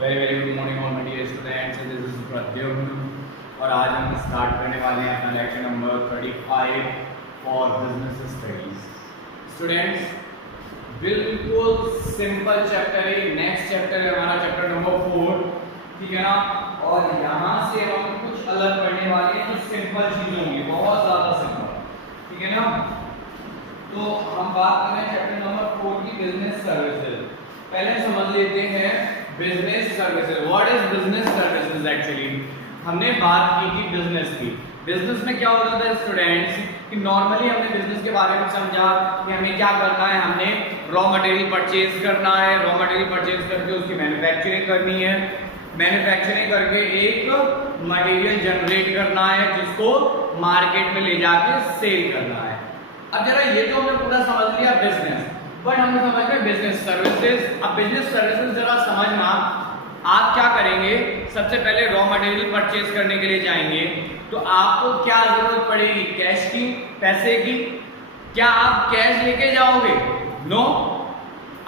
Very very good morning all my dear students, this is Pradyumna और आज हम start करने वाले हैं अपना lecture number 35 for business studies. Students, बिल्कुल सिंपल चैप्टर है। नेक्स्ट चैप्टर है हमारा चैप्टर नंबर 4, ठीक है ना। और यहाँ से हम कुछ अलग पढ़ने वाले हैं, कुछ सिंपल चीजें होंगी, बहुत ज्यादा सिंपल, ठीक है ना। तो हम बात कर रहे हैं चैप्टर नंबर 4 की बिजनेस सर्विसेज। पहले समझ लेते हैं business services. What is business services? Actually हमने बात की थी बिजनेस की। बिजनेस में क्या होता था स्टूडेंट्स कि नॉर्मली हमने बिजनेस के बारे में समझा कि हमें क्या करना है। हमने रॉ मटेरियल परचेज करना है, रॉ मटेरियल परचेज करके उसकी मैन्युफैक्चरिंग करनी है, मैन्युफैक्चरिंग करके एक मटेरियल जनरेट करना है जिसको मार्केट में ले जाके सेल करना है। अब जरा ये तो हमने पूरा समझ लिया बिजनेस, बट हमने समझ लिया बिजनेस सर्विसेज। अब बिजनेस सर्विसेज जरा समझना, आप क्या करेंगे, सबसे पहले रॉ मटेरियल परचेज करने के लिए जाएंगे तो आपको क्या जरूरत पड़ेगी? कैश की, पैसे की। क्या आप कैश लेके जाओगे? नो,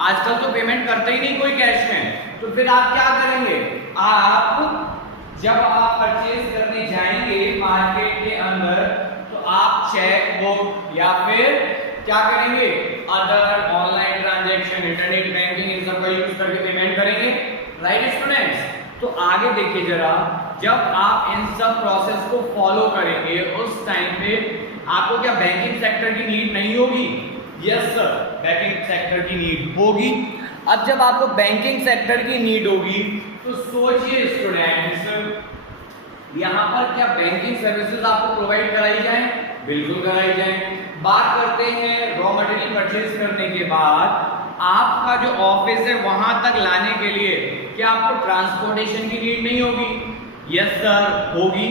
आजकल तो पेमेंट करते ही नहीं कोई कैश में। तो फिर आप क्या करेंगे? आप जब आप परचेज करने जाएंगे मार्केट के अंदर तो आप चेक बुक या फिर क्या करेंगे, other online transaction, internet banking, इन सब का यूज करके पेमेंट करेंगे, राइट स्टूडेंट्स। तो आगे देखिए जरा, जब आप इन सब प्रोसेस को फॉलो करेंगे उस टाइम पे आपको क्या बैंकिंग सेक्टर की नीड नहीं होगी? यस सर, बैंकिंग सेक्टर की नीड होगी। अब जब आपको बैंकिंग सेक्टर की नीड होगी तो सोचिए स्टूडेंट्स, यहाँ पर क्या बैंकिंग सर्विसेज आपको प्रोवाइड कराई जाए? बिल्कुल कराई जाए। बात करते हैं रॉ मटेरियल परचेज करने के बाद आपका जो ऑफिस है वहां तक लाने के लिए क्या आपको ट्रांसपोर्टेशन की नीड नहीं होगी? यस सर, होगी।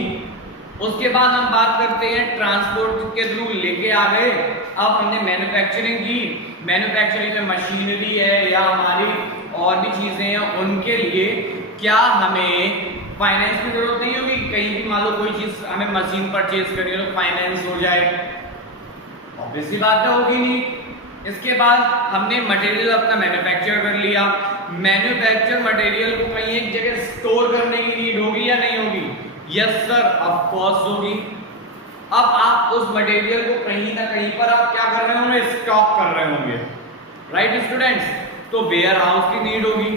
उसके बाद हम बात करते हैं ट्रांसपोर्ट के थ्रू लेके आ गए, अब हमने मैन्युफैक्चरिंग की, मैन्युफैक्चरिंग में मशीनरी है या हमारी और भी चीजें हैं, उनके लिए क्या हमें फाइनेंस की जरूरत नहीं होगी? कहीं भी मान लो कोई चीज हमें मशीन परचेज करनी है तो फाइनेंस हो जाए, ऑब्वियसली बात है, होगी नहीं। इसके बाद हमने मटेरियल अपना मैन्युफैक्चर कर लिया, मैन्युफैक्चर मटेरियल को कहीं एक जगह स्टोर करने की नीड होगी या नहीं होगी? यस सर, ऑफ कोर्स होगी। अब आप उस मटेरियल को कहीं ना कहीं पर आप क्या कर रहे होंगे? स्टॉक कर रहे होंगे, राइट स्टूडेंट्स। तो वेयर हाउस की नीड होगी।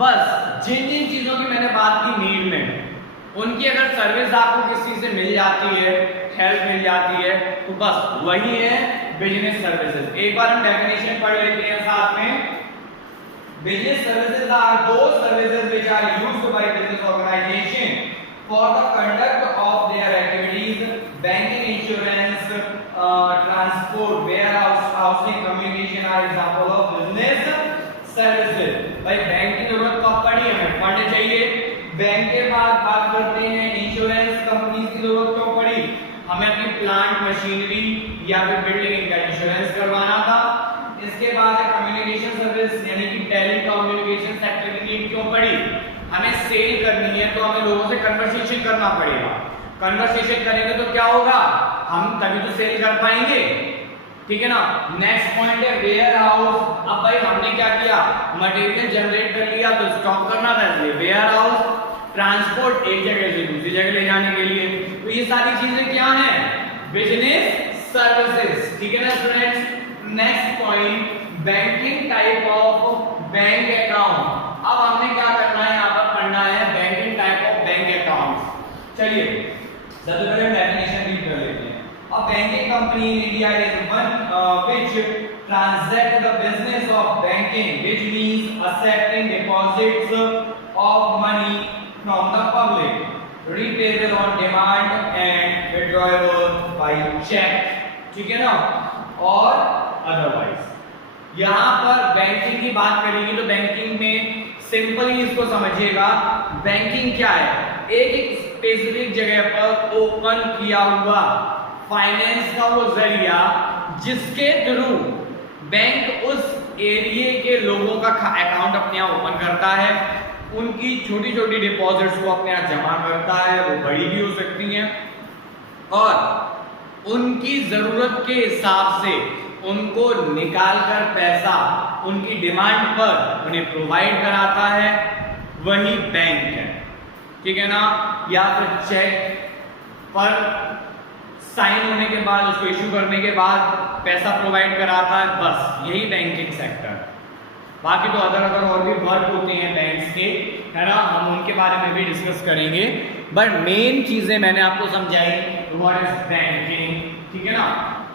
बस जिन जिन चीजों की मैंने बात की नीड में, उनकी अगर सर्विस आपको किसी से मिल जाती है, हेल्प मिल जाती है, तो बस वही है बिजनेस सर्विसेज। एक बार हम डेफिनेशन पढ़ लेते हैं साथ में। Business services are those services which are used by business organisation for the conduct of their activities, banking, insurance, transport, warehouse, housing, communication are example of business services. भाई bank की जरूरत कब पड़ी? हमें पढ़ने चाहिए। बैंक के बाद बात करते हैं इंश्योरेंस कंपनी की जरूरत क्यों पड़ी? हमें अपनी प्लांट मशीनरी या फिर बिल्डिंग का इंश्योरेंस करवाना था। इसके बाद कम्युनिकेशन सर्विस यानी कि टेली कम्युनिकेशन सेक्टर की नीड क्यों पड़ी? हमें सेल करनी है तो हमें लोगों से कन्वर्सेशन करना पड़ेगा। कन्वर्सेशन करेंगे तो क्या होगा? हम तभी तो सेल कर पाएंगे, ठीक है ना। नेक्स्ट पॉइंट है वेयर हाउस। अब भाई हमने क्या किया? मटेरियल जनरेट कर लिया तो स्टॉक करना था, इसलिए वेयर हाउस। ट्रांसपोर्ट एक जगह से दूसरी जगह ले जाने के लिए, तो ये सारी चीजें क्या हैं? बिजनेस सर्विसेज, ठीक है ना students. Next point, banking type of bank account. अब हमने क्या करना है, यहाँ पर पढ़ना है banking type of bank account. चलिए सबसे पहले डेफिनेशन रीड कर लेते हैं। A banking company in India is one which transacts the business of banking, which means accepting deposits of money from the public, repayable on demand and withdrawable by check, ठीक है ना, और otherwise. यहाँ पर banking की बात करेंगे तो बैंकिंग में सिंपली इसको समझिएगा, बैंकिंग क्या है? एक स्पेसिफिक जगह पर ओपन किया हुआ फाइनेंस का वो जरिया जिसके थ्रू बैंक उस एरिया के लोगों का अकाउंट अपने यहाँ ओपन करता है, उनकी छोटी छोटी डिपॉजिट्स को अपने यहाँ जमा करता है, वो बड़ी भी हो सकती हैं, और उनकी जरूरत के हिसाब से उनको निकाल कर पैसा उनकी डिमांड पर उन्हें प्रोवाइड कराता है। वही बैंक है, ठीक है ना, या फिर चेक पर साइन होने के बाद, उसको इश्यू करने के बाद पैसा प्रोवाइड कराता है, बस यही बैंकिंग सेक्टर। बाकी तो अदर और भी वर्क होते हैं बैंक्स के, है ना, हम उनके बारे में भी डिस्कस करेंगे, बट मेन चीजें मैंने आपको समझाई, व्हाट इज बैंकिंग, ठीक है ना।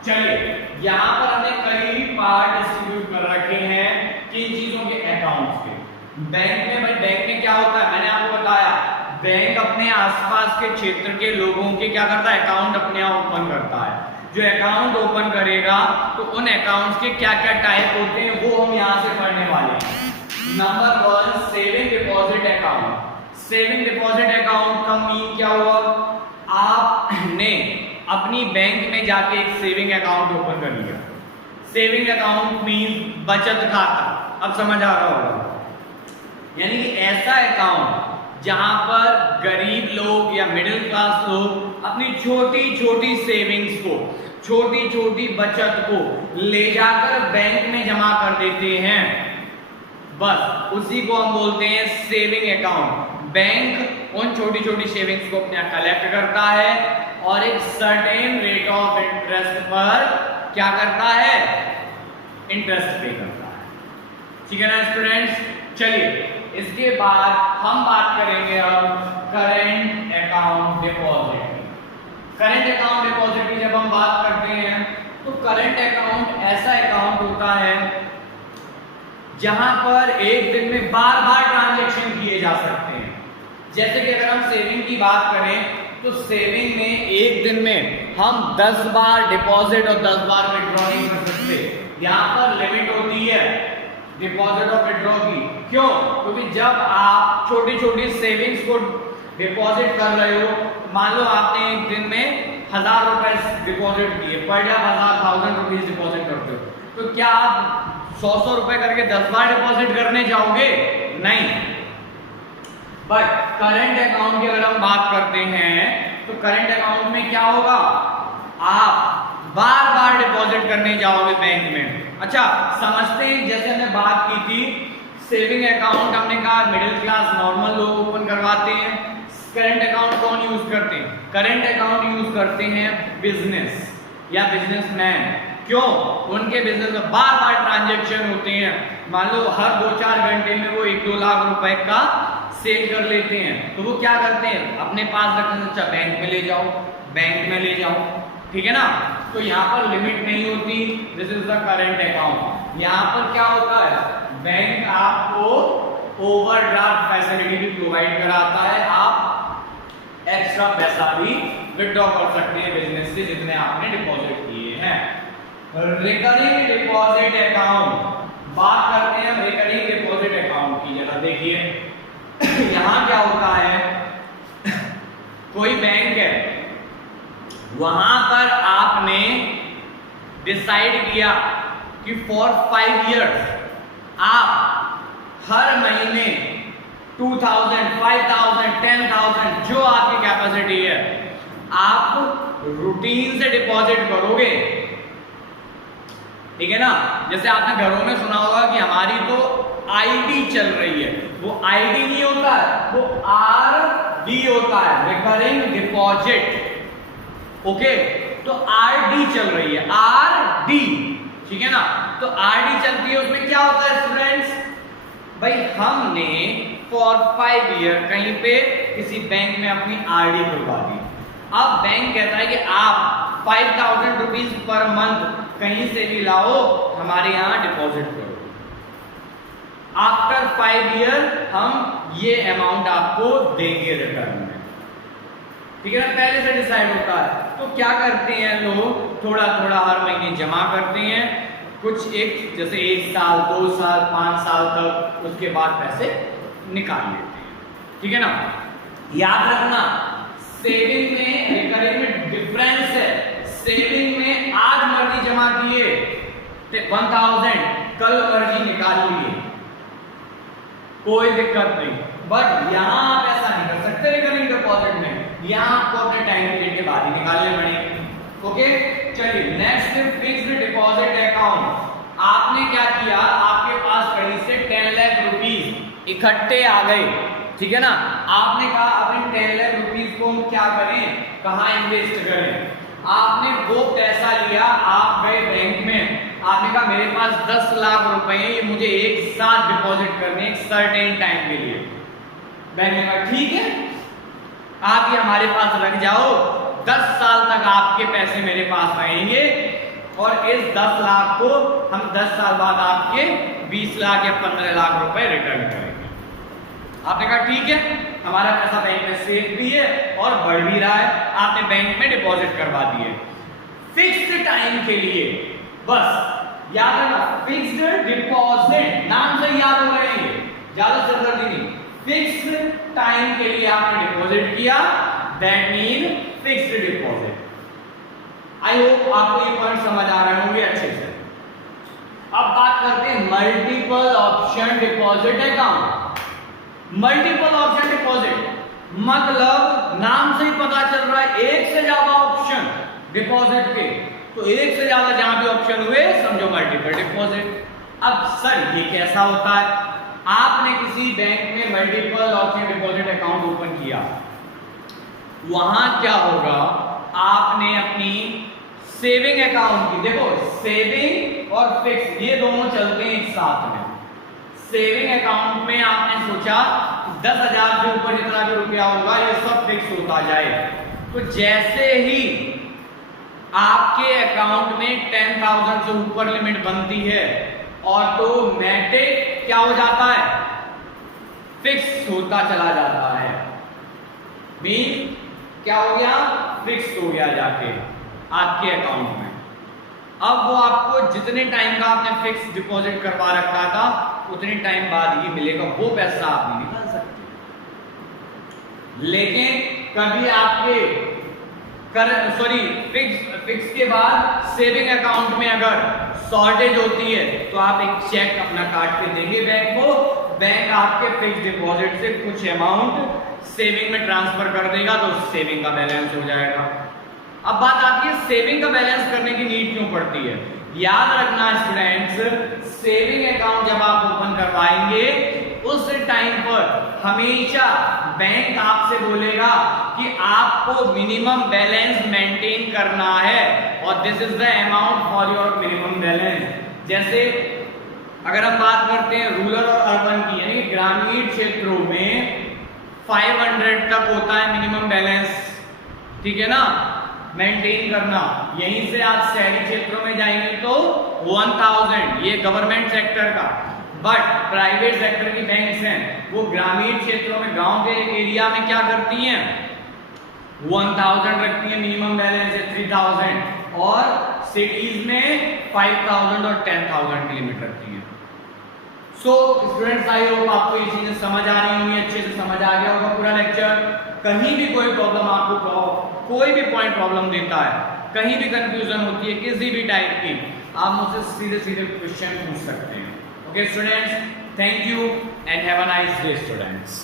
चलिए, यहाँ पर हमने कई पार्ट डिस्ट्रीब्यूट कर रखे हैं किन चीजों के, अकाउंट्स के। बैंक में भाई, बैंक में क्या होता है, मैंने आपको बताया, बैंक अपने आसपास के क्षेत्र के लोगों के क्या करता है, अकाउंट अपने यहाँ ओपन करता है। जो अकाउंट ओपन करेगा तो उन अकाउंट्स के क्या क्या टाइप होते हैं वो हम यहाँ से पढ़ने वाले हैं। Number 1, saving deposit account. Saving deposit account का मीन क्या हुआ, आपने अपनी बैंक में जाके एक सेविंग अकाउंट ओपन कर लिया। सेविंग अकाउंट मीन बचत खाता, अब समझ आ रहा होगा, यानी कि ऐसा अकाउंट जहां पर गरीब लोग या मिडिल क्लास लोग अपनी छोटी छोटी सेविंग्स को, छोटी छोटी बचत को ले जाकर बैंक में जमा कर देते हैं, बस उसी को हम बोलते हैं सेविंग अकाउंट। बैंक उन छोटी छोटी सेविंग्स को अपने कलेक्ट करता है और एक सर्टेन रेट ऑफ इंटरेस्ट पर क्या करता है, इंटरेस्ट पे करता है, ठीक है ना स्टूडेंट्स। चलिए, इसके बाद हम बात करेंगे अब current account deposit. Current account deposit की जब हम बात करते हैं तो करंट अकाउंट ऐसा अकाउंट होता है जहां पर एक दिन में बार बार ट्रांजैक्शन किए जा सकते हैं। जैसे कि अगर हम सेविंग की बात करें तो सेविंग में एक दिन में हम 10 बार डिपॉजिट और 10 बार विड्रॉ नहीं कर सकते। यहाँ पर लिमिट होती है डिपॉजिट और विड्रॉ की। क्यों? क्योंकि जब आप छोटी छोटी सेविंग्स को डिपॉजिट कर रहे हो, मान लो आपने एक दिन में 1000 रुपए डिपॉजिट किए, पर डे 1000 रुपीज डिपॉजिट करते हो, तो क्या आप 100 रुपए करके 10 बार डिपॉजिट करने जाओगे? नहीं। बट करंट अकाउंट की अगर हम बात करते हैं तो करंट अकाउंट में क्या होगा, आप बार बार डिपॉजिट करने जाओगे बैंक में। अच्छा, समझते हैं, जैसे हमने बात की थी सेविंग अकाउंट, हमने कहा मिडिल क्लास नॉर्मल लोग ओपन करवाते हैं। करंट अकाउंट कौन यूज करते हैं? करंट अकाउंट यूज करते हैं बिजनेस या बिजनेसमैन। क्यों? उनके बिजनेस में बार बार ट्रांजैक्शन होते हैं। मान लो हर 2-4 घंटे में वो 1-2 लाख रुपए का सेल कर लेते हैं, तो वो क्या करते हैं, अपने पास रखने से अच्छा बैंक में ले जाओ, बैंक में ले जाओ, ठीक है ना। तो यहाँ पर लिमिट नहीं होती, this is the current account. यहाँ पर क्या होता है, बैंक आपको ओवरड्राफ्ट फैसिलिटी भी प्रोवाइड कराता है, आप एक्स्ट्रा पैसा भी विड्रॉ कर सकते हैं बिजनेस से जितने आपने डिपॉजिट किए हैं। रिकरिंग डिपॉजिट अकाउंट, बात करते हैं हम रिकरिंग डिपॉजिट अकाउंट की। जरा देखिए यहां क्या होता है, कोई बैंक है, वहां पर आपने डिसाइड किया कि फॉर 5 इयर्स आप हर महीने 2000, 5000, 10,000 जो आपकी कैपेसिटी है आप रूटीन से डिपॉजिट करोगे, ठीक है ना। जैसे आपने घरों में सुना होगा कि हमारी तो आईडी चल रही है, वो आईडी नहीं होता है, वो आरडी होता है, रिकरिंग डिपॉजिट। ओके, तो आरडी चल रही है, आरडी, ठीक है ना। तो आरडी चलती है, उसमें क्या होता है स्टूडेंट्स, भाई हमने फॉर 5 ईयर कहीं पे किसी बैंक में अपनी आरडी खुलवा दी। अब बैंक कहता है कि आप 5000 रुपीज पर मंथ कहीं से भी लाओ, हमारे यहाँ डिपॉजिट करो। आफ्टर 5 ईयर हम ये अमाउंट आपको देंगे रिटर्न में, ठीक है ना। पहले से डिसाइड होता है, तो क्या करते हैं लोग, थोड़ा थोड़ा हर महीने जमा करते हैं, कुछ एक जैसे 1 साल, 2 साल, 5 साल तक, उसके बाद पैसे निकाल लेते हैं, ठीक है ना। याद रखना, सेविंग में रिकरिंग में डिफरेंस है। सेविंग में आज मर्जी जमा किए 1000, कल मर्जी निकाल लिए, कोई दिक्कत नहीं। बट यहां आप ऐसा नहीं कर सकते रिकरिंग डिपॉजिट में, यहां आपको अपने टाइम पीरियड के बाद ही निकालने पड़ेंगे। ओके, चलिए नेक्स्ट फिक्स्ड डिपॉजिट अकाउंट। आपने क्या किया, आपके पास कहीं से 10 लाख रुपीज इकट्ठे आ गए, ठीक है ना। आपने कहा अपने 10 लाख रुपीज को हम क्या करें, कहाँ इन्वेस्ट करें। आपने वो पैसा लिया, आप गए बैंक में, आपने कहा मेरे पास 10 लाख रुपए ये मुझे एक साथ डिपॉजिट करने एक सर्टेन टाइम के लिए। बैंक ने कहा ठीक है, आप ये हमारे पास रख जाओ, 10 साल तक आपके पैसे मेरे पास रहेंगे और इस 10 लाख को हम 10 साल बाद आपके 20 लाख या 15 लाख रुपए रिटर्न करेंगे। आपने कहा ठीक है, हमारा पैसा बैंक में सेफ भी है और बढ़ भी रहा है। आपने बैंक में डिपॉजिट करवा दिए फिक्स्ड टाइम के लिए। बस याद रखना, फिक्स्ड डिपॉजिट, नाम से याद हो रहे हैं, ज्यादा सरदर्दी नहीं। फिक्स्ड टाइम के लिए आपने डिपॉजिट किया, that mean fixed deposit. I hope आपको ये पॉइंट समझ आ रहे होंगे अच्छे से। अब बात करते हैं multiple option deposit account. Multiple option deposit मतलब नाम से ही पता चल रहा है एक से ज्यादा ऑप्शन डिपॉजिट के, तो एक से ज्यादा जहां भी ऑप्शन हुए समझो मल्टीपल डिपॉजिट। अब सर ये कैसा होता है, आपने किसी बैंक में multiple option deposit account open किया, वहां क्या होगा, आपने अपनी सेविंग अकाउंट की, देखो सेविंग और फिक्स ये दोनों चलते हैं एक साथ में। सेविंग अकाउंट में आपने सोचा 10,000 से ऊपर जितना भी रुपया होगा ये सब फिक्स होता जाए, तो जैसे ही आपके अकाउंट में 10,000 से ऊपर लिमिट बनती है ऑटोमेटिक क्या हो जाता है, फिक्स होता चला जाता है। मीन क्या हो गया, फिक्स हो गया जाके आपके अकाउंट में। अब वो आपको जितने टाइम का आपने फिक्स डिपॉजिट करवा रखा था उतने टाइम बाद ही मिलेगा, वो पैसा आप नहीं निकाल सकते। लेकिन कभी आपके फिक्स के बाद सेविंग अकाउंट में अगर शॉर्टेज होती है तो आप एक चेक अपना काट के देंगे बैंक को, बैंक आपके फिक्स डिपॉजिट से कुछ अमाउंट सेविंग में ट्रांसफर कर देगा, तो सेविंग का बैलेंस हो जाएगा। अब बात आती है सेविंग का बैलेंस करने की नीड क्यों पड़ती है। याद रखना स्टूडेंट्स, सेविंग अकाउंट जब आप ओपन करवाएंगे उस टाइम पर हमेशा बैंक आपसे बोलेगा कि आपको मिनिमम बैलेंस मेंटेन करना है और this is the amount for your minimum balance. जैसे अगर हम बात करते हैं रूरल और अर्बन की, यानी ग्रामीण क्षेत्रों में 500 तक होता है मिनिमम बैलेंस, ठीक है ना, मेंटेन करना। यहीं से आप शहरी क्षेत्रों में जाएंगे तो 1000, ये गवर्नमेंट सेक्टर का। बट प्राइवेट सेक्टर की बैंक्स हैं वो ग्रामीण क्षेत्रों में, गांव के एरिया में क्या करती हैं, 1000 रखती हैं मिनिमम बैलेंस है 3000, और सिटीज में 5000 और 10,000 की लिमिट रखती हैं। सो स्टूडेंट्स आई होप आपको ये चीजें समझ आ रही होंगी, अच्छे से समझ आ गया होगा पूरा लेक्चर। कहीं भी कोई प्रॉब्लम आपको, कोई भी पॉइंट प्रॉब्लम देता है, कहीं भी कंफ्यूजन होती है किसी भी टाइप की, आप मुझसे सीधे सीधे क्वेश्चन पूछ सकते हैं। Okay students, thank you and have a nice day students.